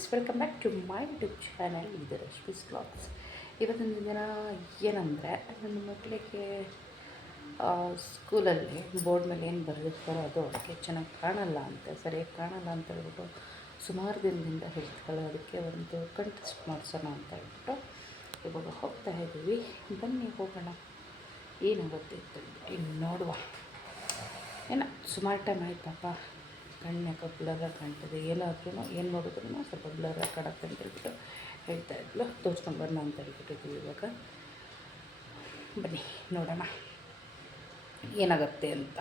Friends welcome back to my YouTube channel ಇದು Rashmi's blogs ಇವತ್ತಿನ ದಿನ ಏನಂದರೆ, ನನ್ನ ಮಕ್ಕಳಿಗೆ ಸ್ಕೂಲಲ್ಲಿ ಬೋರ್ಡ್ ಮೇಲೆ ಏನು ಬರೆದಿರ್ತಾರೋ ಅದು ಅದಕ್ಕೆ ಚೆನ್ನಾಗಿ ಕಾಣಲ್ಲ ಅಂತ, ಸರಿಯಾಗಿ ಕಾಣಲ್ಲ ಅಂತ ಹೇಳ್ಬಿಟ್ಟು ಸುಮಾರು ದಿನದಿಂದ ಹೇಳ್ತಾಳೆ ಅದಕ್ಕೆ ಒಂದು ಕಂಟೆಸ್ಟ್ ಮಾಡಿಸೋಣ ಅಂತ ಹೇಳ್ಬಿಟ್ಟು ಇವಾಗ ಹೋಗ್ತಾ ಇದ್ದೀವಿ. ಬನ್ನಿ ಹೋಗೋಣ. ಏನಾಗುತ್ತೆ ಅಂತ ಹೇಳ್ಬಿಟ್ಟು ಇನ್ನು ನೋಡುವ. ಏನೋ, ಸುಮಾರು ಟೈಮ್ ಆಯ್ತಪ್ಪ. ಕಣ್ಣು ಬ್ಲರ್ ಬ್ಲರಾಗಿ ಕಾಣ್ತದೆ ಏನಾದ್ರೂ ಏನು ಮಾಡಿದ್ರು ಸ್ವಲ್ಪ ಬ್ಲರಾಗಿ ಕಾಣುತ್ತೆ ಅಂತ ಹೇಳ್ಬಿಟ್ಟು ಹೇಳ್ತಾ ಇದ್ಲು. ತೋರಿಸ್ಕೊಂಡು ಬರೋಣ ಅಂತ ಹೇಳ್ಬಿಟ್ಟಿದ್ವಿ ಇವಾಗ. ಬನ್ನಿ ನೋಡೋಣ. ಏನಾಗುತ್ತೆ ಅಂತ.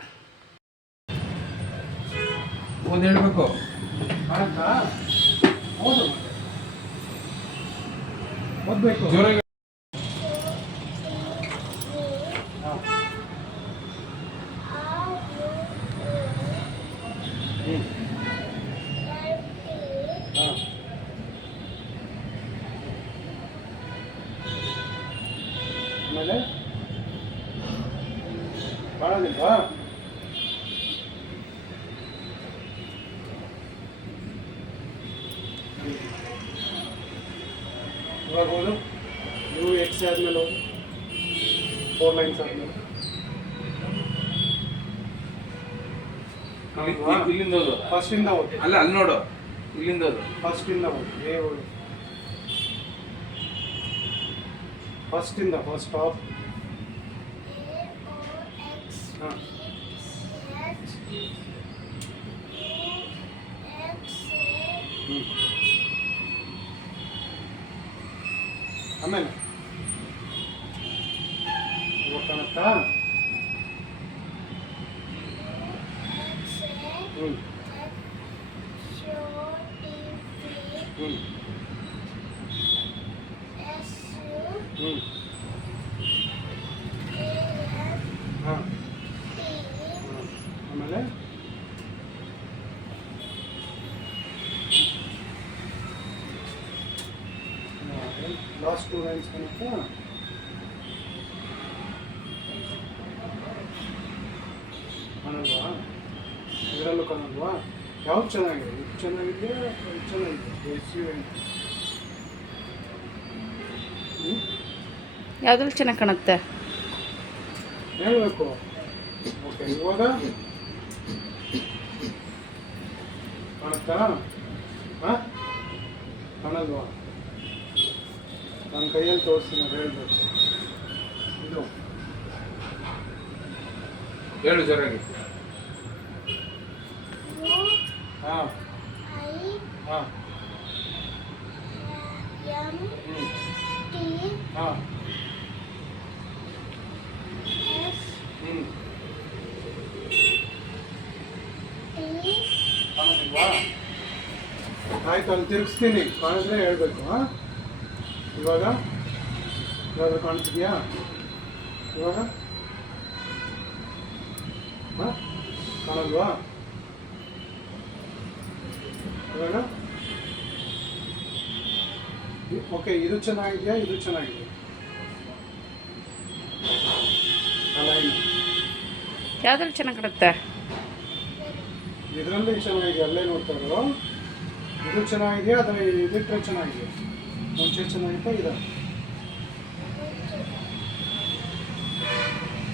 ಒಂದು ಹೇಳ್ಬೇಕು. ಆಯ್ತಾ ಹೌದು. ಓದ್ಬೇಕು ಜೋರಾಗಿ ಆಮೇಲೆ ಕಾಣೋದಿಲ್ವಾ ಇವಾಗ ಹೋದು ಯು ಎಕ್ಸ್ ಆದ್ಮೇಲೆ ಹೋದು ಫೋರ್ ಲೈನ್ಸ್ ಆದ್ಮೇಲೆ ಇಲ್ಲಿ- ಇಲ್ಲಿಂದ ಓದು ಫಸ್ಟ್ ಇಂದ ಓದು ಅಲ್ಲ ಅಲ್ಲಿ ನೋಡು. ಇಲ್ಲಿಂದ ಓದು ಫಸ್ಟ್ ಇಂದ ಓದು ಏ ಓದು ಫಸ್ಟ್ ಇಂದ ಫಸ್ಟ್ ಆಫ್ ಹಾಂ. ಆಮೇಲೆ ಇವಾಗ ಕಾಣುತ್ತಾ ಹ್ಞೂ ಹ್ಞೂ ಹ್ಞೂ ಹಾಂ ಆಮೇಲೆ ಲಾಸ್ಟ್ ಟೂ ಲೈನ್ಸ್ ಕಾಣುತ್ತಾ ಕಾಣಲ್ವಾ ಇದರಲ್ಲೂ ಕಾಣಲ್ವಾ ಯಾವ್ದು ಚೆನ್ನಾಗಿದೆ ಇದು ಚೆನ್ನಾಗಿದೆಯಾ ಇದು ಚೆನ್ನಾಗಿದೆ ಎಸ್ ಯು ಎನ್ ಹ್ಞೂ ಯಾವುದ್ರಲ್ಲಿ ಚೆನ್ನಾಗಿ ಕಾಣುತ್ತೆ. ಹೇಳಬೇಕು. ಓಕೆ ಇವಾಗ? ಕಾಣುತ್ತಾ? ಹಾಂ? ಕಾಣಲ್ವಾ? ನನ್ನ ಕೈಯಲ್ಲಿ ತೋರಿಸ್ತೀನಿ ಹೇಳ್ಬೇಕು. ಇದು. ಹೇಳು ಜೋರಾಗಿ. ಹಾಂ. ಹಾಂ. ಹ್ಞೂ ಹಾಂ ಹ್ಞೂ ಕಾಣೋದಿಲ್ವಾ ಆಯ್ತು, ಅಲ್ಲಿ ತಿರುಗಿಸ್ತೀನಿ. ಕಾಣಿದ್ರೆ ಹೇಳ್ಬೇಕು, ಹಾಂ? ಇವಾಗ? ಇವಾಗ ಕಾಣ್ತಿದ್ಯಾ? ಇವಾಗ? ಹಾಂ? ಕಾಣಲ್ವಾ? ಇವಾಗ? ಓಕೆ, ಇದು ಚೆನ್ನಾಗಿದೆಯಾ? ಇದು ಚೆನ್ನಾಗಿದೆ ಅಲ್ಲ ಯಾವುದ್ರಲ್ಲಿ ಚೆನ್ನಾಗಿ ಕಾಣುತ್ತೆ ಇದರಲ್ಲಿ ಚೆನ್ನಾಗಿದೆ ಅಲ್ಲೇ ನೋಡ್ತಾ ಇರೋ ಇದು ಚೆನ್ನಾಗಿದೆಯಾ ಅಥವಾ ಇದಿಟ್ರೆ ಚೆನ್ನಾಗಿದೆ. ಮುಂಚೆ ಚೆನ್ನಾಗಿತ್ತಾ ಇದು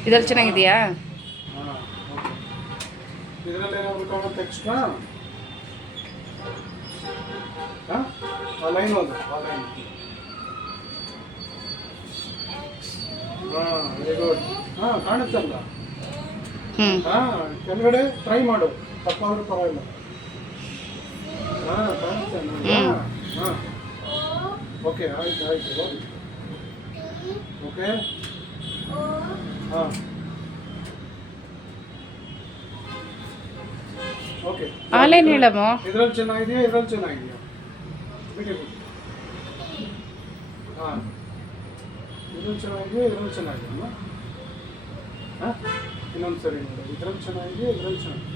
ಇದ್ರಲ್ಲಿ ಚೆನ್ನಾಗಿದೆಯಾ? ಇದರಲ್ಲಿ ಏನಾದರೂ ಕಾಣುತ್ತೆ ಎಕ್ಸ್ಟ್ರಾ? ಹಾಂ ಆ ಲೈನ್ ಒಂದು ಆ ಲೈನ್. ಹಾಂ ವೆರಿ ಗುಡ್ ಹಾಂ ಕಾಣುತ್ತಲ್ಲ. ಕೆಳಗಡೆ ಟ್ರೈ ಮಾಡು. ತಪ್ಪಾದ್ರೂ ಪರವಾಗಿಲ್ಲ. ಹಾಂ ಕಾಣುತ್ತೆ ಹ್ಮ್. ಹಾಂ ಓಕೆ ಆಯ್ತು ಆಯ್ತು. ಹೋಗಿ ಓಕೆ ಹಾಂ ಓಕೆ ಆಲೇನು ಹೇಳಮ್ಮ? ಇದ್ರಲ್ಲಿ ಚೆನ್ನಾಗಿದೆಯಾ ಇದ್ರಲ್ಲಿ ಚೆನ್ನಾಗಿದೆಯಾ? ಬಿಡಿ ಬಿಡಿ. ಹಾಂ. ಇದ್ರಲ್ಲಿ ಚೆನ್ನಾಗಿದೆಯಾ ಇದ್ರಲ್ಲಿ ಚೆನ್ನಾಗಿದೆಯಾ ಹಾಂ? ಇನ್ನೊಂದು ಸರಿ ನೋಡಿ. ಇದ್ರಲ್ಲಿ ಚೆನ್ನಾಗಿದೆಯಾ ಇದ್ರಲ್ಲಿ ಚೆನ್ನಾಗಿದೆ.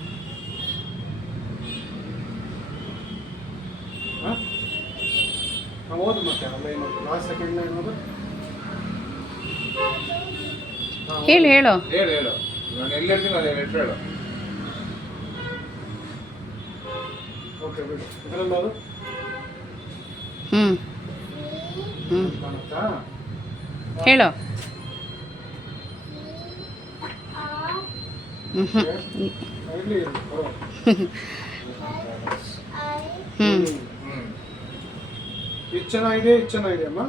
ಹಾಂ? ಹಾಂ ಓದು ಮತ್ತೆ ಅಲ್ಲ ಏನೋದು ಲಾಸ್ಟ್ ಸೆಕೆಂಡ್ ಏನೋದು ಹೇಳು ಹೇಳು. ಹೇಳು ಹೇಳು. ನಾನು ಎಲ್ಲಿರ್ತೀನಿ ಅದೇ ಲೆಟ್ರ್ ಹೇಳು. ಓಕೆ ಬಿಡು. ಇದರಲ್ಲಿ ಅದು ಹ್ಞೂ ಹ್ಞೂ ಕಾಣುತ್ತಾ? ಹೇಳು ಹ್ಞೂ ಹ್ಞೂ ಇಲ್ಲಿ ಹ್ಞೂ ಹ್ಮ್ ಇದು ಚೆನ್ನಾಗಿದೆ ಇದು ಚೆನ್ನಾಗಿದೆ ಅಮ್ಮ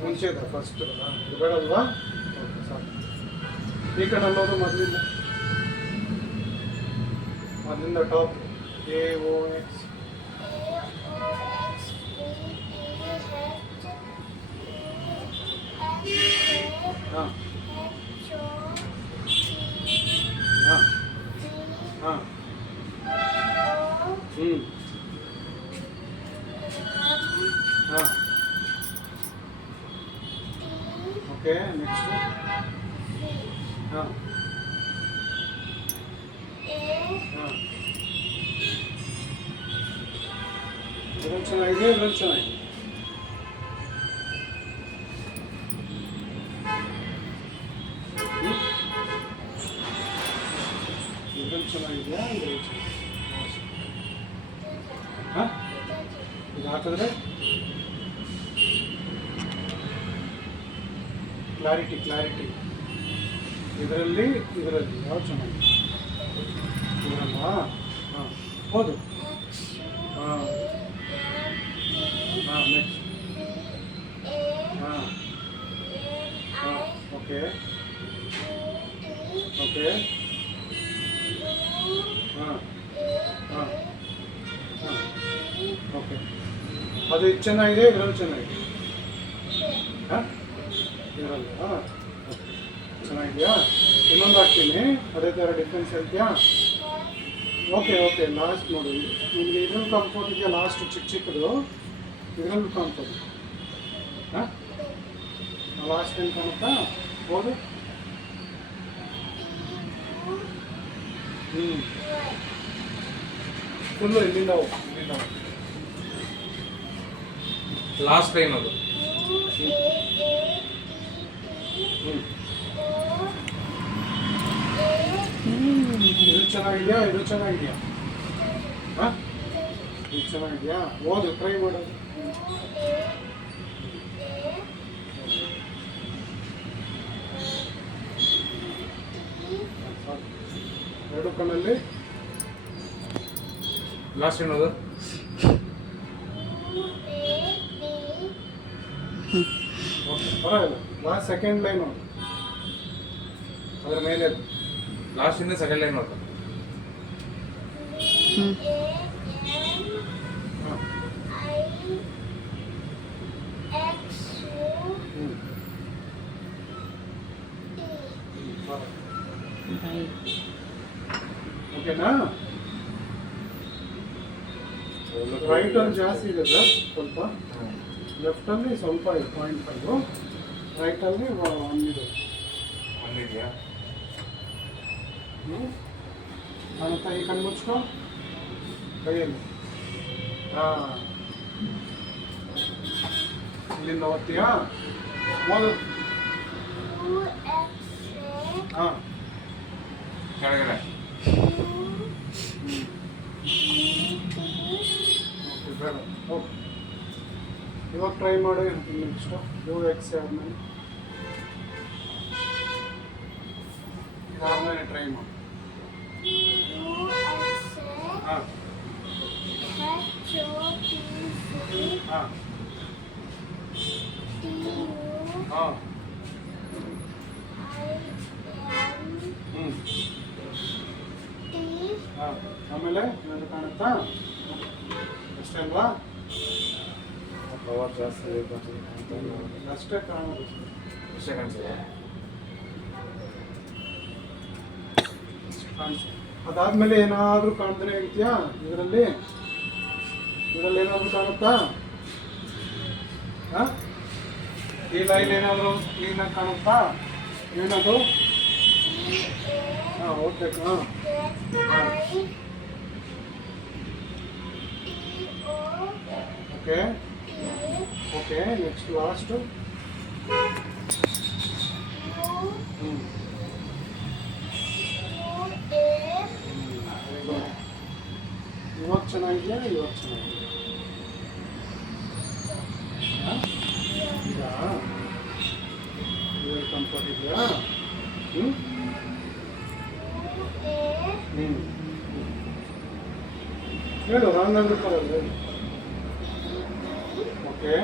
ಮುಂಚೆ ಫಸ್ಟ್ ಇದು ಬೇಡಲ್ವಾ ಓಕೆ ಸಾಕು ಈ ಕಡೆ ಅನ್ನೋದು ಮೊದಲಿಂದ ಮೊದಲಿಂದ ಟಾಪ್ ಎ ಓ ಎಕ್ಸ್ ಹಾಂ ಹ್ಞೂ ಹಾಂ ಓಕೆ ನೆಕ್ಸ್ಟ್ ಹಾಂ ಹಾಂ ಕ್ಲಾರಿಟಿ ಕ್ಲಾರಿಟಿ ಇದರಲ್ಲಿ ಇದರಲ್ಲಿ. ಯಾವ ಚೆನ್ನಾಗಿ? ಇದರಲ್ಲ ಹಾಂ. ಹೌದು. ಹಾಂ. ಹಾಂ ನೆಕ್ಸ್ಟ್ ಹಾಂ. ಹಾಂ, ಓಕೆ. ಓಕೆ. ಹಾಂ. ಹಾಂ. ಹಾಂ. ಓಕೆ. ಅದು ಚೆನ್ನಾಗಿದೆ, ಇದರಲ್ಲಿ ಚೆನ್ನಾಗಿದೆ. ಹಾಂ? ಚೆನ್ನಾಗಿದೆಯಾ? ಇನ್ನೊಂದು ಹಾಕ್ತೀನಿ. ಅದೇ ಥರ ಡಿಫ್ರೆನ್ಸ್ ಹೇಳ್ತೀಯಾ? ಓಕೆ ಓಕೆ ಲಾಸ್ಟ್ ನೋಡಿ. ನಿಮಗೆ ಇದ್ರಲ್ಲಿ ಕಂಫರ್ಟ್ ಇದೆಯಾ? ಲಾಸ್ಟ್ ಚಿಕ್ಕ ಚಿಕ್ಕದು. ಇದರಲ್ಲಿ ಕಂಫರ್ಟ್ ಹಾಂ? ಲಾಸ್ಟ್ ಏನು ಕಾಣುತ್ತಾ? ಹೌದು? ಹ್ಞೂ ಫುಲ್ಲು ಇಲ್ಲಿಂದ ಹೋಗಿ, ಇಲ್ಲಿಂದ ಹೋಗು. ಲಾಸ್ಟ್ ಟೈಮ್ ಅದು. ಇದು ಚೆನ್ನಾಗಿದೆಯಾ? ಇದು ಚೆನ್ನಾಗಿದೆಯಾ? ಹಾಂ? ಇದು ಚೆನ್ನಾಗಿದೆಯಾ? ಓದು ಟ್ರೈ ಮಾಡೋದು. ಎರಡು ಕಣ್ಣಲ್ಲಿ. ಲಾಸ್ಟ್ ಏನದು ಓಕೆ ಪರವಾಗಿಲ್ಲ ಲಾಸ್ಟ್ ಸೆಕೆಂಡ್ ಲೈನ್ ನೋಡಿ ಅದರ ಮೇಲೆ ಲಾಸ್ಟ್ ಇಂದ ಸೆಕೆಂಡ್ ಲೈನ್ ಅದು ಹ್ಞೂ ಹಾಂ ಹ್ಞೂ ಬಾಯ್ ಓಕೆನಾ ರೈಟ್ ಅಲ್ಲಿ ಜಾಸ್ತಿ ಇದೆ ಸರ್ ಸ್ವಲ್ಪ ಲೆಫ್ಟಲ್ಲಿ ಸ್ವಲ್ಪ ಇದೆ ಪಾಯಿಂಟ್ ಫೈವ್ ರೈಟಲ್ಲಿ ಒನ್ ಇದೆ. ಇದೆಯಾ? ಹ್ಞೂ ನನ್ನ ಈ ಕಣ್ಣು ಮುಚ್ಕೊ. ಕೈಯಲ್ಲಿ. ಹಾಂ. ಇಲ್ಲಿಂದ ಓದ್ತೀಯಾ? ಓದು. ಹಾಂ. ಕೆಳಗಡೆ. ಓಕೆ ಬೇಡ. ಓಕೆ. ಇವಾಗ ಟ್ರೈ ಮಾಡಿ ನೆಕ್ಸ್ಟು ಯು ಎಕ್ಸ್ ಆದಮೇಲೆ. ಇದಾದ್ಮೇಲೆ ಟ್ರೈ ಮಾಡಿ. ಹಾಂ. ಹಾಂ. ಹಾಂ. ಆಮೇಲೆ ಕಾಣುತ್ತಾ? ಅಷ್ಟೇ ಅಲ್ವಾ? ಪವರ್ ಜಾಸ್ತಿ ಅಷ್ಟೇ ಕಾಣೋದು ಅಷ್ಟೇ ಕಾಣಿಸುತ್ತೆ ಅದಾದ್ಮೇಲೆ ಏನಾದರೂ ಕಾಣಿದ್ರೆ ಹೇಳ್ತೀಯಾ? ಇದರಲ್ಲಿ? ಇದರಲ್ಲಿ ಏನಾದರೂ ಕಾಣುತ್ತಾ? ಹಾಂ? ಈ ಲೈನ್ ಏನಾದರೂ ಕ್ಲೀನಾಗಿ ಕಾಣುತ್ತಾ? ಏನದು? ಹಾಂ ಓಕೆ ಹಾಂ. ಓಕೆ ಓಕೆ ನೆಕ್ಸ್ಟ್ ಲಾಸ್ಟು ಹ್ಞೂ ಇವಾಗ ಚೆನ್ನಾಗಿದೆಯಾ ಇವಾಗ ಚೆನ್ನಾಗಿದೆ ಈಗ ಇವಾಗ ಕಂಫರ್ಟ್ ಇದೆಯಾ ಹ್ಞೂ ಹ್ಞೂ ಹೇಳು ನಾನು ನಂಬಿಕೊಳ್ಳಲ್ಲ ಹೇಳಿ ಓಕೆ.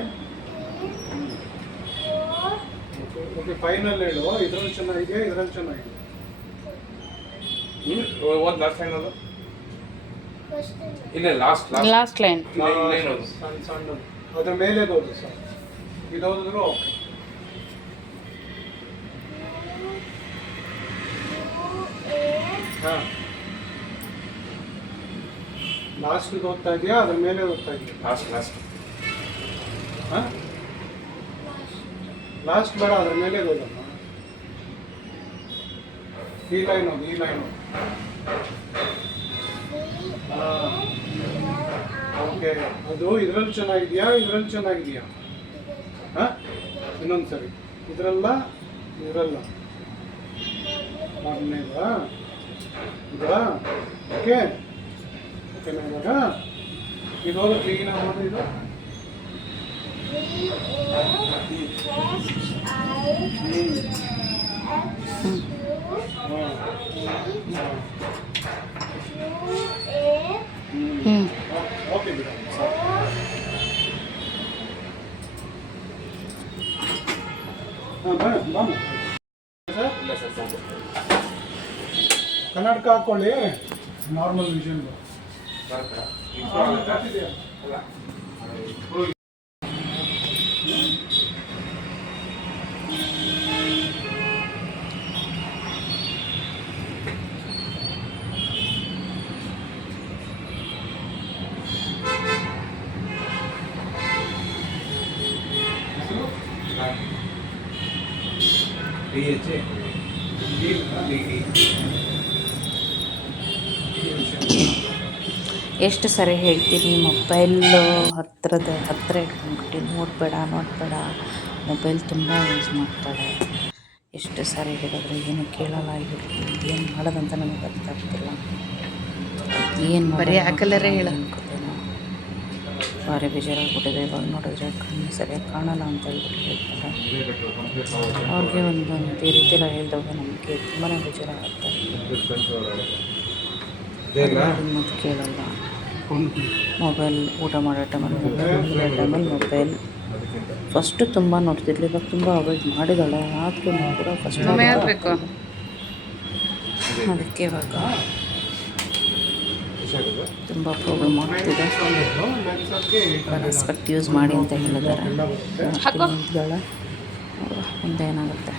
ಓಕೆ ಫೈನಲ್ ಹೇಳು. ಇದ್ರಲ್ಲಿ ಚೆನ್ನಾಗಿದೆ ಇದ್ರಲ್ಲಿ ಚೆನ್ನಾಗಿದೆ. ಒಂದು ಲಾಸ್ಟ್ ಲೈನ್ ಅದು. ಇಲ್ಲ ಲಾಸ್ಟ್ ಲಾಸ್ಟ್ ಲೈನ್ ಸಣ್ಣ ಸಣ್ಣ ಅದ್ರ ಮೇಲೆ ಓದು ಸರ್. ಇದು ಓದಿದ್ರು ಓಕೆ. ಹಾಂ. ಲಾಸ್ಟ್ ಓದ್ತಾ ಇದೆಯಾ? ಅದ್ರ ಮೇಲೆ ಓದ್ತಾ ಇದೆಯಾ? ಲಾಸ್ಟ್ ಲಾಸ್ಟ್ ಹಾಂ? ಲಾಸ್ಟ್ ಬೇಡ, ಅದ್ರ ಮೇಲೆ ಹೋದಮ್ಮ ಈ ಲೈನ್ ಈ ಲೈನ್ ಓದು ಹಾಂ. ಓಕೆ ಅದು ಇದ್ರಲ್ಲಿ ಚೆನ್ನಾಗಿದೆಯಾ ಇದ್ರಲ್ಲಿ ಚೆನ್ನಾಗಿದೆಯಾ? ಹಾಂ? ಇನ್ನೊಂದು ಸರಿ. ಇದರಲ್ಲ, ಇದ್ರಲ್ಲ. ಮೊದಲನೇದಾ? ಇದಾ? ಓಕೆ ಓಕೆ ಇವಾಗ ಇದು ಕ್ಲೀನ್ ಆಗೋದು ಇದು? ಹಾಂ ಹ್ಞೂ ಹ್ಞೂ ಓಕೆ ಬಿಡ ಹಾಂ ಬಾ ಬಾಮ ಸರ್ ಇಲ್ಲ ಸರ್ ಸಾಕು ಕನ್ನಡಕ ಹಾಕ್ಕೊಳ್ಳಿ ನಾರ್ಮಲ್ ವಿಷನ್ ಎಷ್ಟು ಸರಿ ಹೇಳ್ತೀನಿ ಮೊಬೈಲು ಹತ್ತಿರದ ಹತ್ತಿರ ಇಟ್ಕೊಂಡ್ಬಿಟ್ಟು ನೋಡಬೇಡ ನೋಡಬೇಡ. ಮೊಬೈಲ್ ತುಂಬ ಯೂಸ್ ಮಾಡ್ತಾಳೆ. ಎಷ್ಟು ಸಾರಿ ಹೇಳಿದ್ರೆ ಏನು ಕೇಳಲ್ಲ ಏನು ಮಾಡೋದಂತ ನನಗೆ ಗೊತ್ತಾಗ್ತಿಲ್ಲ. ಏನು ಬರೀ ಆ ಕಲರೇ ಹೇಳ. ಭಾರಿ ಬೇಜಾರಾಗ್ಬಿಟ್ಟಿದೆ ಇವಾಗ ನೋಡಿದ್ರೆ ಕಣ್ಣು ಸರಿಯಾಗಿ ಕಾಣಲ್ಲ ಅಂತ ಹೇಳ್ಬಿಟ್ಟು ಹೇಳ್ತಾರೆ ಅವ್ರಿಗೆ ಒಂದು ಒಂದು ಈ ರೀತಿ ಎಲ್ಲ ಹೇಳಿದಾಗ ನಮಗೆ ತುಂಬಾ ಬೇಜಾರಾಗುತ್ತೆ. ಕೇಳಲ್ಲ. ಮೊಬೈಲ್ ಊಟ ಮಾಡೋ ಟೈಮಲ್ಲಿ ಮೊಬೈಲ್ ಟೈಮಲ್ಲಿ ಮೊಬೈಲ್ ಫಸ್ಟು ತುಂಬ ನೋಡ್ತಿದ್ಲು ಇವಾಗ ತುಂಬ ಅವಾಯ್ಡ್ ಮಾಡಿದ್ದಾಳೆ ಆದರೂ ಕೂಡ ಫಸ್ಟ್ ಅದಕ್ಕೆ ಇವಾಗ ತುಂಬ ಪ್ರಾಬ್ಲಮ್ ಆಗ್ತಿದೆ. ರೆಸ್ಪೆಕ್ಟ್ ಯೂಸ್ ಮಾಡಿ ಅಂತ ಹೇಳಿದ್ದಾರೆ. ಮುಂದೆ ಏನಾಗುತ್ತೆ?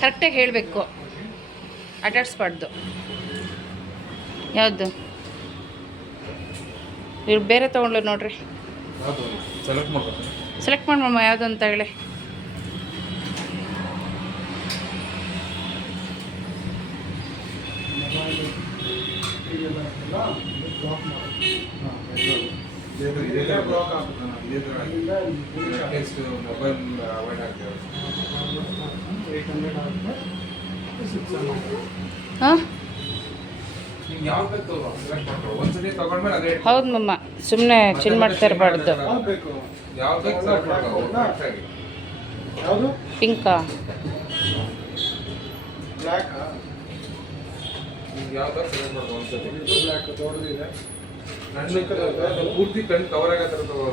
ಕರೆಕ್ಟಾಗಿ ಹೇಳಬೇಕು. ಆಟಾಡಿಸ್ಬಾರ್ದು ಯಾವುದು? ಇವ್ರು ಬೇರೆ ತೊಗೊಂಡ್ಲು ನೋಡ್ರಿ. ಸೆಲೆಕ್ಟ್ ಮಾಡಮ್ಮ ಯಾವುದು ಅಂತ ಹೇಳಿ. ಹಾಂ ನಿಮ್ಗೆ ಯಾವ ಬೇಕು ತಗೋ ಸೆಲೆಕ್ಟ್ ಮಾಡ್ಕೊ ಒಂದ್ಸತಿ ತಗೊಂಡ್ಮೇಲೆ ಅದೇ ಹೌದು ಮಮ್ಮ ಸುಮ್ಮನೆ ಚಿನ್ ಮಾಡ್ತಾ ಇರಬಾರ್ದು. ಪಿಂಕ.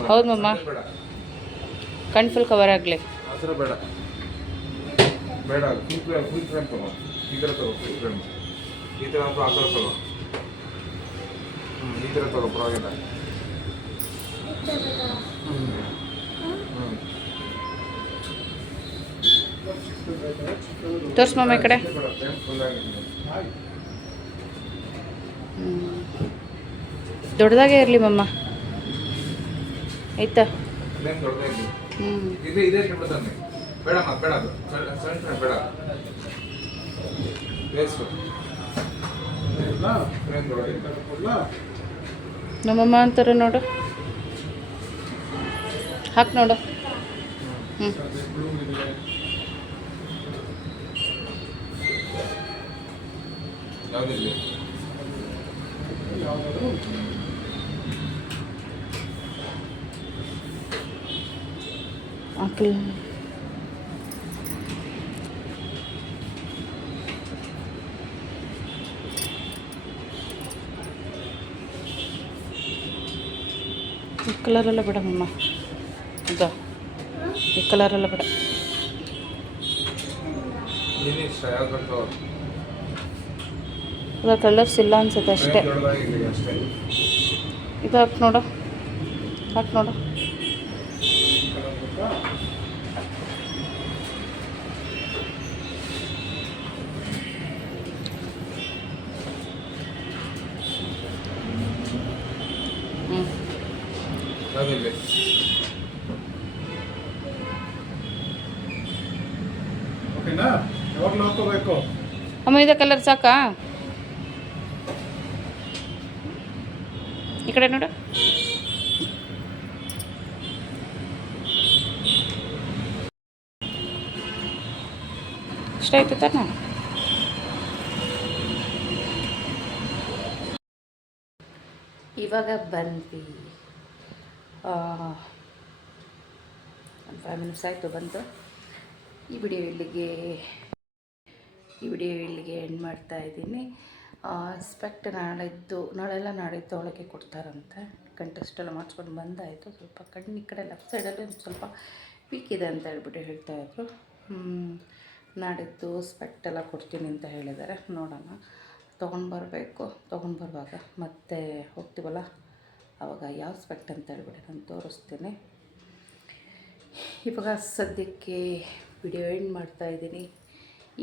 ಹೌದು ಮಮ್ಮ. ಕಣ್ಫುಲ್ ಕಣ್ ಫುಲ್ ಕವರ್ ಆಗಲಿ. ಬೇಡ. ಬೇಡ ಫುಲ್ ಫ್ರೇಮ್ ಫುಲ್ ಫ್ರೇಮ್ ತಗೋ. ಈ ಥರ ತಗೋ ಈ ಥರ ಅಂತೂ ಆ ಥರ ತಗೋ. ಹ್ಞೂ ಈ ಥರ ತಗೋ ಪರವಾಗಿಲ್ಲ. ತೋರ್ಸ್ ಮಮ್ಮ ಈ ಕಡೆ. ಬೇಡ ದೊಡ್ಡದಾಗೇ ಇರಲಿ ಮಮ್ಮ ಆಯ್ತಾ? ಹ್ಞೂ ಇದೆ ಇದೇ ಇಟ್ಬಿಡು ತಾನೆ. ಬೇಡಮ್ಮ ಬೇಡ ಸಣ್ಣ ಬೇಡ. ವೇಸ್ಟು ನಮ್ಮಮ್ಮ ಅಂತಾರೆ ನೋಡು. ಹಾಕಿ ನೋಡು. ಹ್ಞೂ ಹಾಕಿ ಕಲರೆಲ್ಲ ಬಿಡಮ್ಮ ಇದು. ಈ ಕಲರೆಲ್ಲ ಬಿಡ. ಅದು. ಕಲರ್ಸ್ ಇಲ್ಲ ಅನ್ಸುತ್ತೆ ಅಷ್ಟೇ. ಇದಾಕ್ ಅಷ್ಟೇ. ಇದು ಹಾಕಿ ನೋಡು. ಹಾಕಿ ನೋಡು ಕಲರ್ ಬೇಕಾ ಹ್ಞೂ ಅದಿಲ್ಲ ಓಕೆನಾ? ಯಾವಾಗಲೂ ಹಾಕೋಬೇಕು. ಅಮ್ಮ ಇದೆ ಕಲರ್ ಸಾಕಾ? ಈ ಕಡೆ ನೋಡು. ಇಷ್ಟ ಆಯ್ತು ತಾನೆ? ಇವಾಗ ಬಂದ್ವಿ. ಒಂದು ಫೈವ್ ಮಿನಿಟ್ಸ್ ಆಯಿತು ಬಂತು. ಈ ವಿಡಿಯೋ ಇಲ್ಲಿಗೆ, ಈ ವಿಡಿಯೋ ಇಲ್ಲಿಗೆ ಎಂಡ್ ಮಾಡ್ತಾ ಇದ್ದೀನಿ. ಸ್ಪೆಕ್ಟ್ ನಾಳಿದ್ದು, ನಾಳೆಲ್ಲ ನಾಳಿದ್ದು ಒಳಗೆ ಕೊಡ್ತಾರಂತೆ. ಕಂಟೆಸ್ಟೆಲ್ಲ ಮಾಡಿಸ್ಕೊಂಡು ಬಂದಾಯಿತು. ಸ್ವಲ್ಪ ಕಣ್ಣು ಕಡೆ ಲೆಫ್ಟ್ ಸೈಡಲ್ಲಿ ಒಂದು ಸ್ವಲ್ಪ ವೀಕ್ ಇದೆ ಅಂತ ಹೇಳ್ಬಿಟ್ಟು ಹೇಳ್ತಾಯಿದ್ರು ನಾಡಿದ್ದು ಸ್ಪೆಕ್ಟ್ ಎಲ್ಲ ಕೊಡ್ತೀನಿ ಅಂತ ಹೇಳಿದ್ದಾರೆ. ನೋಡೋಣ. ತೊಗೊಂಡು ಬರಬೇಕು. ತೊಗೊಂಡು ಬರುವಾಗ ಮತ್ತೆ ಹೋಗ್ತೀವಲ್ಲ? ಆವಾಗ ಯಾವ ಸ್ಪೆಕ್ಟ್ ಅಂತ ಹೇಳ್ಬಿಟ್ಟು ನಾನು ತೋರಿಸ್ತೇನೆ. ಇವಾಗ ಸದ್ಯಕ್ಕೆ ವಿಡಿಯೋ ಎಂಡ್ ಮಾಡ್ತಾ ಇದ್ದೀನಿ.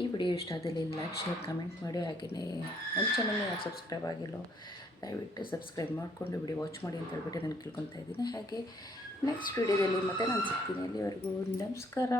ಈ ವಿಡಿಯೋ ಇಷ್ಟ ಆದಲ್ಲಿ ಲೈಕ್, ಶೇರ್, ಕಮೆಂಟ್ ಮಾಡಿ. ಹಾಗೆಯೇ ನನ್ನ ಚಾನಲ್ನ ಯಾರು ಸಬ್ಸ್ಕ್ರೈಬ್ ಆಗಿಲ್ಲೋ, ದಯವಿಟ್ಟು ಸಬ್ಸ್ಕ್ರೈಬ್ ಮಾಡಿಕೊಂಡು ವಿಡಿಯೋ ವಾಚ್ ಮಾಡಿ ಅಂತ ಹೇಳ್ಬಿಟ್ಟು ನಾನು ಕೇಳ್ಕೊತಾ ಇದ್ದೀನಿ. ಹಾಗೆ ನೆಕ್ಸ್ಟ್ ವಿಡಿಯೋದಲ್ಲಿ ಮತ್ತೆ ನಾನು ಸಿಗ್ತೀನಿ. ಅಲ್ಲಿವರೆಗೂ ನಮಸ್ಕಾರ.